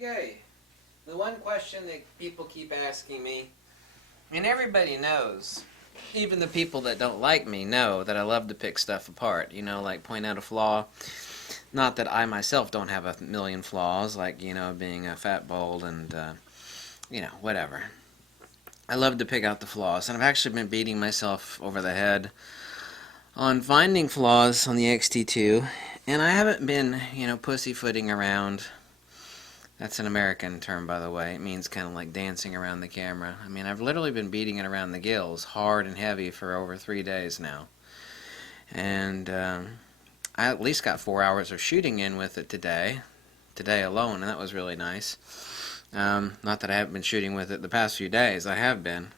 Okay, the one question that people keep asking me, and everybody knows, even the people that don't like me know that I love to pick stuff apart, like point out a flaw. Not that I myself don't have a million flaws, like, being a fat, bald, and, whatever. I love to pick out the flaws, and I've actually been beating myself over the head on finding flaws on the X-T2, and I haven't been, pussyfooting around. That's an American term, by the way. It means kind of like dancing around the camera. I mean, I've literally been beating it around the gills, hard and heavy, for over 3 days now. And I at least got 4 hours of shooting in with it today alone, and that was really nice. Not that I haven't been shooting with it the past few days. I have been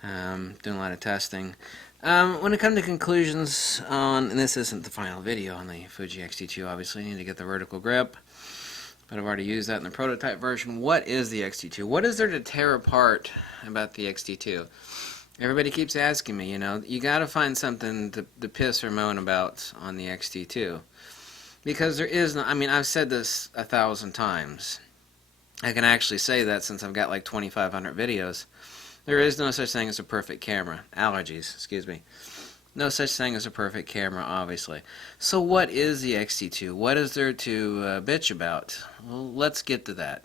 doing a lot of testing. When it comes to conclusions on, and this isn't the final video on the Fuji X-T2, obviously, I need to get the vertical grip, but I've already used that in the prototype version. What is the X-T2? What is there to tear apart about the X-T2? Everybody keeps asking me, you gotta find something to piss or moan about on the X-T2. Because there is no, I've said this 1,000 times. I can actually say that since I've got like 2,500 videos. There is no such thing as a perfect camera. Allergies, excuse me. No such thing as a perfect camera, obviously. So what is the X-T2? What is there to bitch about? Well, let's get to that.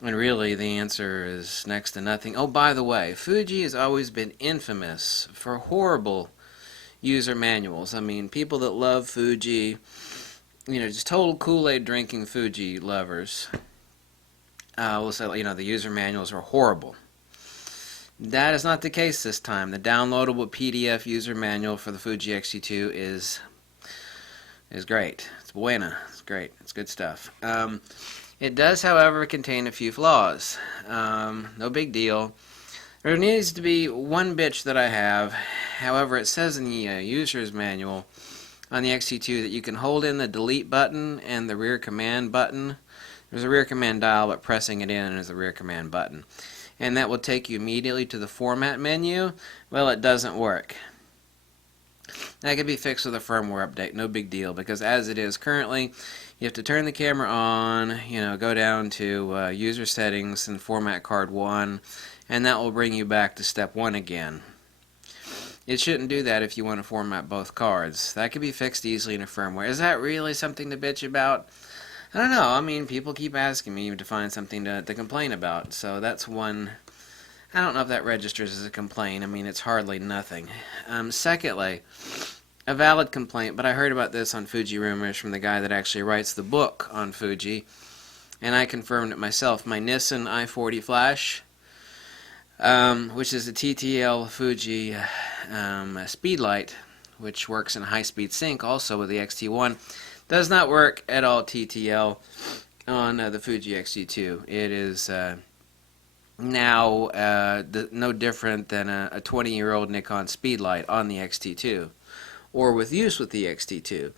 And really, the answer is next to nothing. Oh, by the way, Fuji has always been infamous for horrible user manuals. People that love Fuji, just total Kool-Aid drinking Fuji lovers, will say, the user manuals are horrible. That is not the case this time. The downloadable PDF user manual for the Fuji X-T2 is great. It's buena. It's great. It's good stuff. It does, however, contain a few flaws. No big deal. There needs to be one bitch that I have. However, it says in the user's manual on the X-T2 that you can hold in the delete button and the rear command button. There's a rear command dial, but pressing it in is the rear command button. And that will take you immediately to the format menu. Well, it doesn't work. That can be fixed with a firmware update, no big deal, because as it is currently, you have to turn the camera on, go down to user settings and format card 1, and that will bring you back to step 1 again. It shouldn't do that if you want to format both cards. That can be fixed easily in a firmware. Is that really something to bitch about? I don't know. People keep asking me to find something to complain about, so that's one. I don't know if that registers as a complaint. It's hardly nothing. Secondly, a valid complaint, but I heard about this on Fuji Rumors from the guy that actually writes the book on Fuji, and I confirmed it myself. My Nissan i40 Flash, which is a TTL Fuji speedlight, which works in high-speed sync also with the X-T1, does not work at all TTL on the Fuji X-T2. It is now no different than a 20-year-old Nikon speedlight on the X-T2, or with use with the X-T2.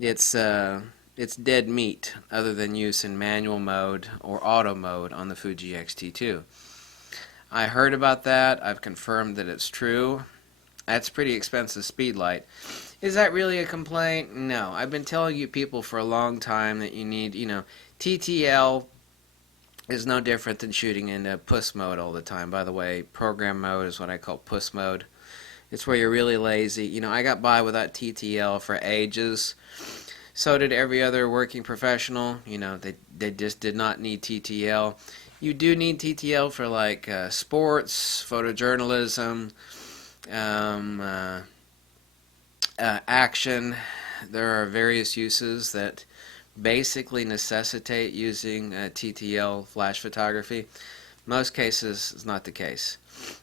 It's dead meat other than use in manual mode or auto mode on the Fuji X-T2. I heard about that. I've confirmed that it's true. That's a pretty expensive speedlight. Is that really a complaint? No. I've been telling you people for a long time that you need, TTL is no different than shooting in puss mode all the time. By the way, program mode is what I call puss mode. It's where you're really lazy. I got by without TTL for ages. So did every other working professional. They just did not need TTL. You do need TTL for like sports, photojournalism, action. There are various uses that basically necessitate using TTL flash photography. Most cases is not the case.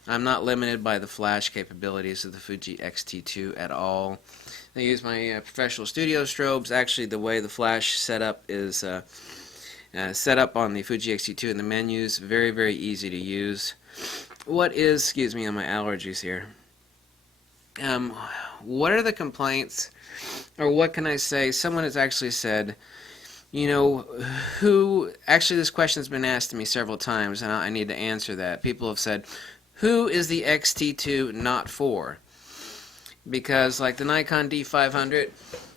I'm not limited by the flash capabilities of the Fuji X-T2 at all. I use my professional studio strobes. Actually, the way the flash setup is set up on the Fuji X-T2 in the menus, very, very easy to use. What is, excuse me on my allergies here, what are the complaints, or what can I say? Someone has actually said, actually this question has been asked to me several times, and I need to answer that. People have said, who is the X-T2 not for? Because like the Nikon D500,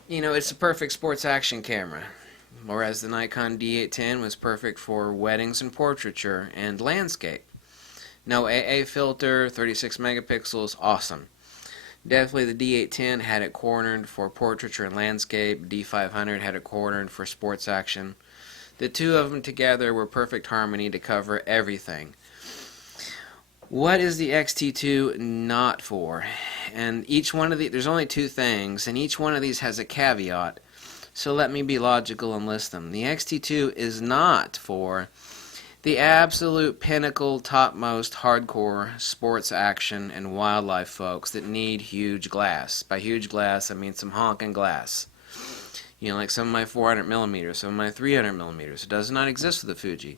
it's a perfect sports action camera. whereas the Nikon D810 was perfect for weddings and portraiture and landscape. No AA filter, 36 megapixels, awesome. Definitely the D810 had it cornered for portraiture and landscape. D500 had it cornered for sports action. The two of them together were perfect harmony to cover everything. What is the X-T2 not for? And each one of there's only two things, and each one of these has a caveat. So let me be logical and list them. The X-T2 is not for the absolute pinnacle, topmost, hardcore sports action and wildlife folks that need huge glass. By huge glass, I mean some honking glass. You know, like some of my 400 millimeters, some of my 300 millimeters. It does not exist with the Fuji.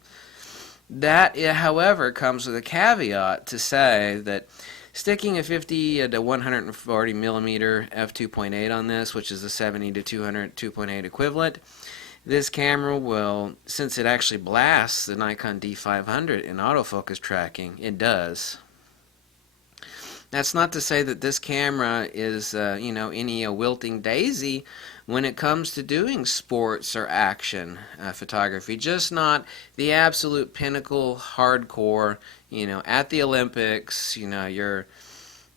That, however, comes with a caveat to say that sticking a 50 to 140 millimeter f2.8 on this, which is the 70 to 200 2.8 equivalent, this camera will, since it actually blasts the Nikon D500 in autofocus tracking, it does. That's not to say that this camera is, any wilting daisy when it comes to doing sports or action photography. Just not the absolute pinnacle, hardcore, at the Olympics, you're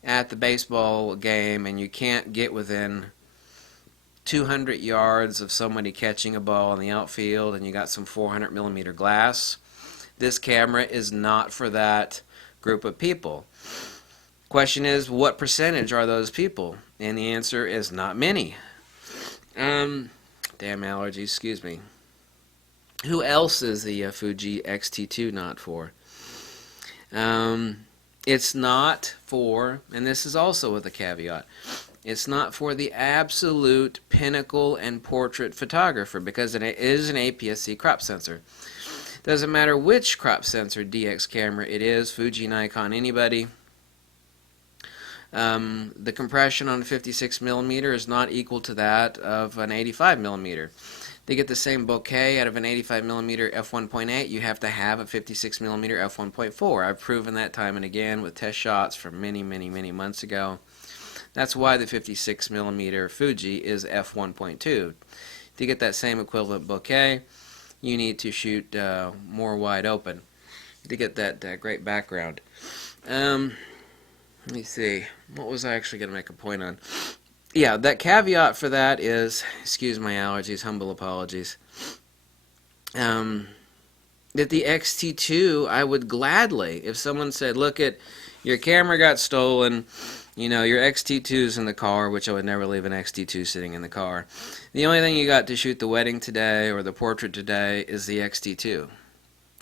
at the baseball game and you can't get within 200 yards of somebody catching a ball in the outfield and you got some 400 millimeter glass. This camera is not for that group of people. Question is, what percentage are those people? And the answer is not many. Damn allergies, excuse me. Who else is the Fuji X-T2 not for? It's not for, and this is also with a caveat, it's not for the absolute pinnacle and portrait photographer because it is an APS-C crop sensor. Doesn't matter which crop sensor DX camera it is, Fuji, Nikon, anybody. The compression on a 56 millimeter is not equal to that of an 85 millimeter. To get the same bokeh out of an 85 millimeter f1.8, you have to have a 56 millimeter f1.4. I've proven that time and again with test shots from many months ago. That's why the 56 millimeter Fuji is f1.2. To get that same equivalent bokeh, you need to shoot more wide open to get that great background. Let me see. What was I actually going to make a point on? Yeah, that caveat for that is, excuse my allergies, humble apologies, that the X-T2, I would gladly, if someone said, look, your camera got stolen, your X-T2's in the car, which I would never leave an X-T2 sitting in the car. The only thing you got to shoot the wedding today or the portrait today is the X-T2.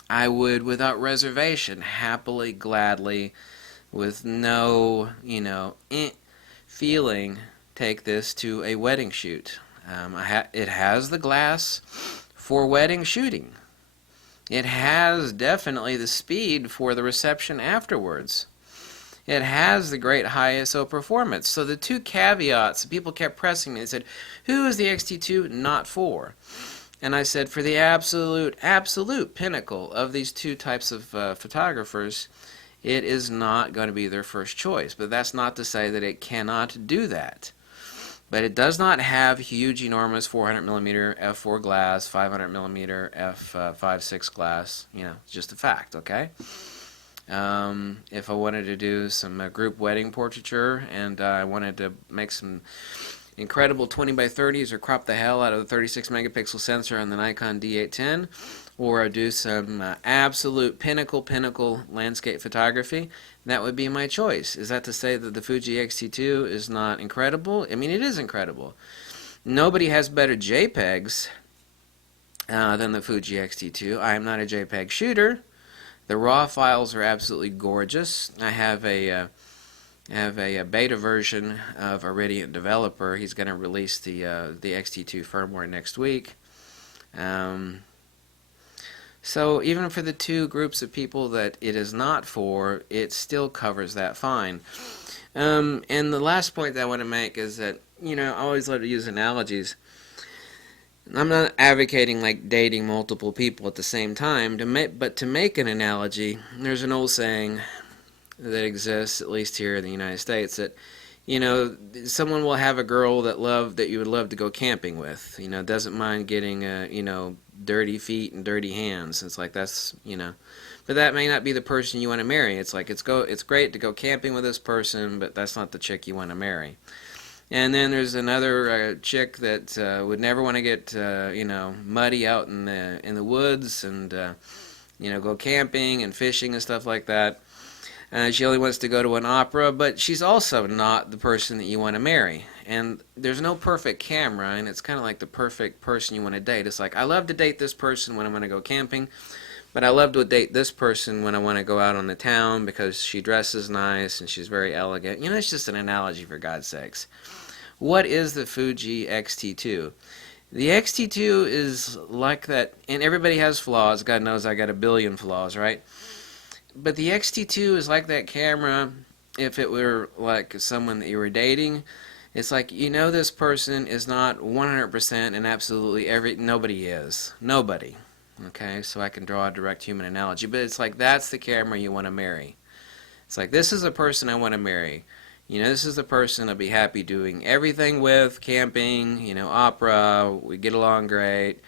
I would, without reservation, happily, gladly, with no, feeling, take this to a wedding shoot. It has the glass for wedding shooting. It has definitely the speed for the reception afterwards. It has the great high ISO performance. So the two caveats, people kept pressing me. They said, who is the X-T2 not for? And I said, for the absolute pinnacle of these two types of photographers, it is not going to be their first choice. But that's not to say that it cannot do that. But it does not have huge, enormous 400 millimeter f4 glass, 500 millimeter f5.6 glass. It's just a fact, okay? If I wanted to do some group wedding portraiture and I wanted to make some incredible 20 by 30s or crop the hell out of the 36 megapixel sensor on the Nikon D810, or do some absolute pinnacle landscape photography, that would be my choice. Is that to say that the Fuji X-T2 is not incredible? I mean, it is incredible. Nobody has better JPEGs than the Fuji X-T2. I am not a JPEG shooter. The RAW files are absolutely gorgeous. I have a beta version of Iridium Developer. He's going to release the X-T2 firmware next week. So even for the two groups of people that it is not for, it still covers that fine. And the last point that I want to make is that, I always love to use analogies. I'm not advocating like dating multiple people at the same time, but to make an analogy, there's an old saying that exists, at least here in the United States, that, You know, someone will have a girl that you would love to go camping with. You know, doesn't mind getting dirty feet and dirty hands. It's like that's but that may not be the person you want to marry. It's like it's great to go camping with this person, but that's not the chick you want to marry. And then there's another chick that would never want to get muddy out in the woods and go camping and fishing and stuff like that. She only wants to go to an opera, but she's also not the person that you want to marry. And there's no perfect camera, and it's kind of like the perfect person you want to date. It's like, I love to date this person when I'm going to go camping, but I love to date this person when I want to go out on the town because she dresses nice and she's very elegant. You know, it's just an analogy, for God's sakes. What is the Fuji X-T2? The X-T2 is like that, and everybody has flaws. God knows I got a billion flaws, right? But the X-T2 is like that camera if it were like someone that you were dating. It's like, this person is not 100% and absolutely nobody is. Nobody. Okay, so I can draw a direct human analogy. But it's like that's the camera you want to marry. It's like, this is the person I want to marry. This is the person I'll be happy doing everything with, camping, opera, we get along great.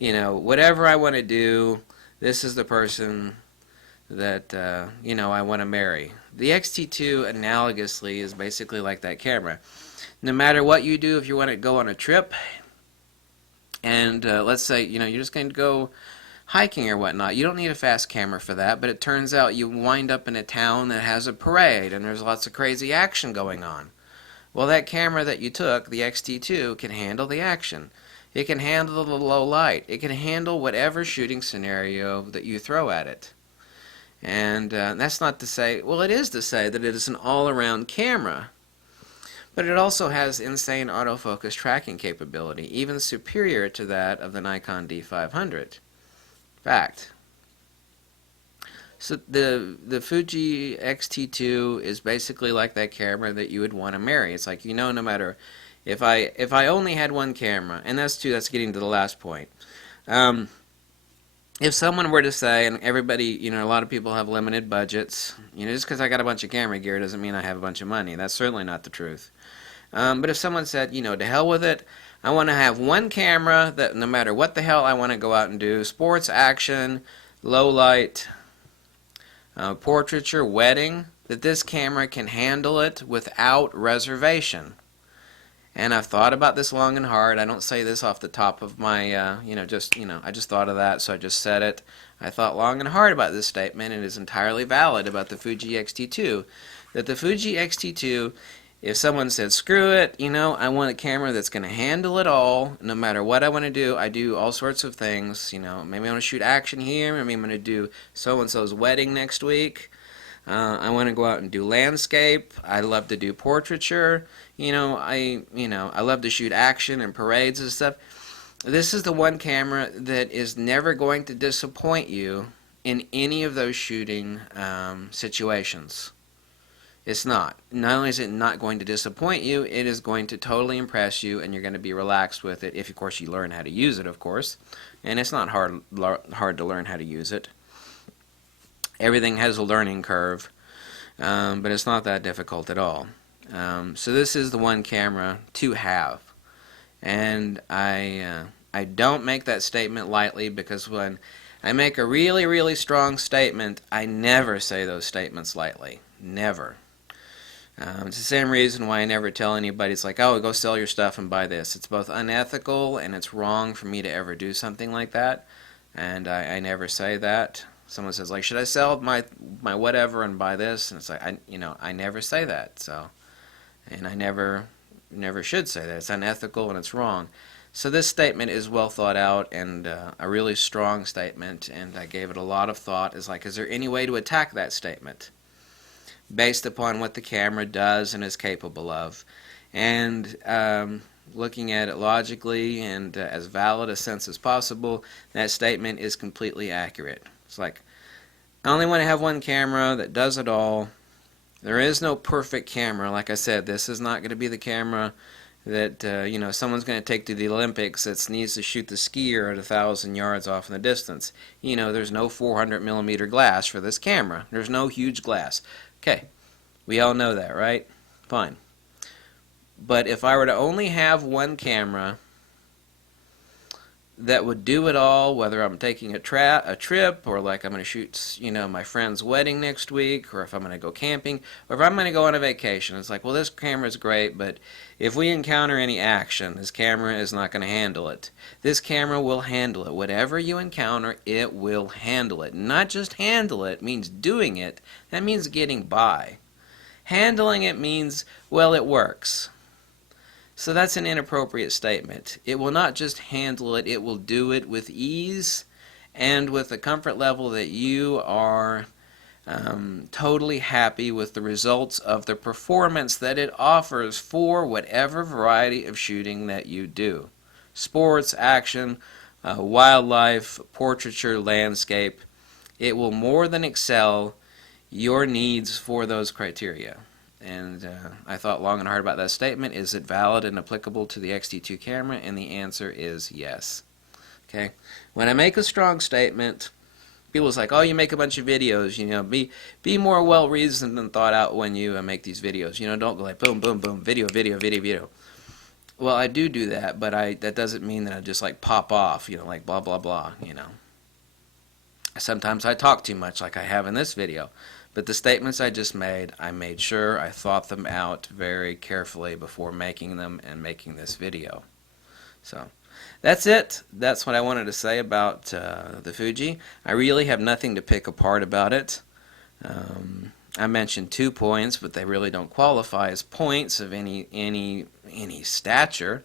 Whatever I want to do, this is the person that I want to marry. The X-T2 analogously is basically like that camera. No matter what you do, if you want to go on a trip and let's say you're just going to go hiking or whatnot, you don't need a fast camera for that, but it turns out you wind up in a town that has a parade and there's lots of crazy action going on. Well, that camera that you took, the X-T2, can handle the action. It can handle the low light. It can handle whatever shooting scenario that you throw at it. And that's not to say, well, it is to say that it is an all-around camera, but it also has insane autofocus tracking capability, even superior to that of the Nikon D500. Fact. So the Fuji X-T2 is basically like that camera that you would want to marry. It's like, no matter if I only had one camera, and that's getting to the last point. If someone were to say, and everybody, a lot of people have limited budgets, just because I got a bunch of camera gear doesn't mean I have a bunch of money. That's certainly not the truth. But if someone said, to hell with it, I want to have one camera that no matter what the hell I want to go out and do, sports, action, low light, portraiture, wedding, that this camera can handle it without reservation. And I've thought about this long and hard. I don't say this off the top of my, I just thought of that, so I just said it. I thought long and hard about this statement, and it is entirely valid about the Fuji X-T2. That the Fuji X-T2, if someone said, screw it, I want a camera that's going to handle it all, no matter what I want to do. I do all sorts of things, maybe I want to shoot action here, maybe I'm going to do so-and-so's wedding next week. I want to go out and do landscape. I love to do portraiture. I love to shoot action and parades and stuff. This is the one camera that is never going to disappoint you in any of those shooting situations. It's not. Not only is it not going to disappoint you, it is going to totally impress you, and you're going to be relaxed with it if, of course, you learn how to use it, of course. And it's not hard to learn how to use it. Everything has a learning curve, but it's not that difficult at all. So this is the one camera to have. And I don't make that statement lightly, because when I make a really, really strong statement, I never say those statements lightly. Never. It's the same reason why I never tell anybody, it's like, oh, go sell your stuff and buy this. It's both unethical and it's wrong for me to ever do something like that. And I never say that. Someone says, like, should I sell my whatever and buy this? And it's like, I never say that. So, and I never should say that. It's unethical and it's wrong. So this statement is well thought out and a really strong statement, and I gave it a lot of thought. It's like, is there any way to attack that statement based upon what the camera does and is capable of? And looking at it logically and as valid a sense as possible, that statement is completely accurate. It's like, I only want to have one camera that does it all. There is no perfect camera. Like I said, this is not going to be the camera that someone's going to take to the Olympics that needs to shoot the skier at 1,000 yards off in the distance. There's no 400 millimeter glass for this camera. There's no huge glass. Okay, we all know that, right? Fine. But if I were to only have one camera that would do it all, whether I'm taking a trip, or like I'm going to shoot, my friend's wedding next week, or if I'm going to go camping, or if I'm going to go on a vacation, it's like, well, this camera is great, but if we encounter any action, this camera is not going to handle it. This camera will handle it. Whatever you encounter, it will handle it. Not just handle it means doing it. That means getting by. Handling it means, well, it works. So that's an inappropriate statement. It will not just handle it, it will do it with ease and with a comfort level that you are totally happy with the results of the performance that it offers for whatever variety of shooting that you do. Sports, action, wildlife, portraiture, landscape. It will more than excel your needs for those criteria. And I thought long and hard about that statement. Is it valid and applicable to the X-T2 camera? And the answer is yes. Okay. When I make a strong statement, people's like, oh, you make a bunch of videos, be more well-reasoned and thought out when you make these videos. Don't go like boom, boom, boom, video, video, video, video. Well, I do that, but that doesn't mean that I just like pop off, like blah, blah, blah, Sometimes I talk too much like I have in this video. But the statements I just made, I made sure I thought them out very carefully before making them and making this video. So that's it. That's what I wanted to say about the Fuji. I really have nothing to pick apart about it. I mentioned 2 points, but they really don't qualify as points of any stature.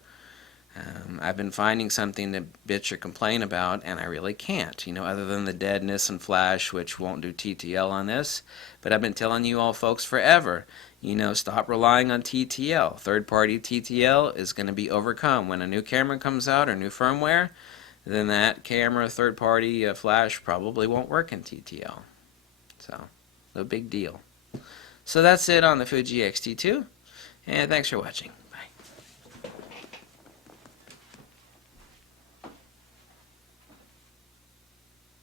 I've been finding something to bitch or complain about, and I really can't, other than the deadness and flash, which won't do TTL on this. But I've been telling you all folks forever, stop relying on TTL. Third-party TTL is going to be overcome. When a new camera comes out or new firmware, then that camera, third-party flash, probably won't work in TTL. So, no big deal. So that's it on the Fuji X-T2, and thanks for watching.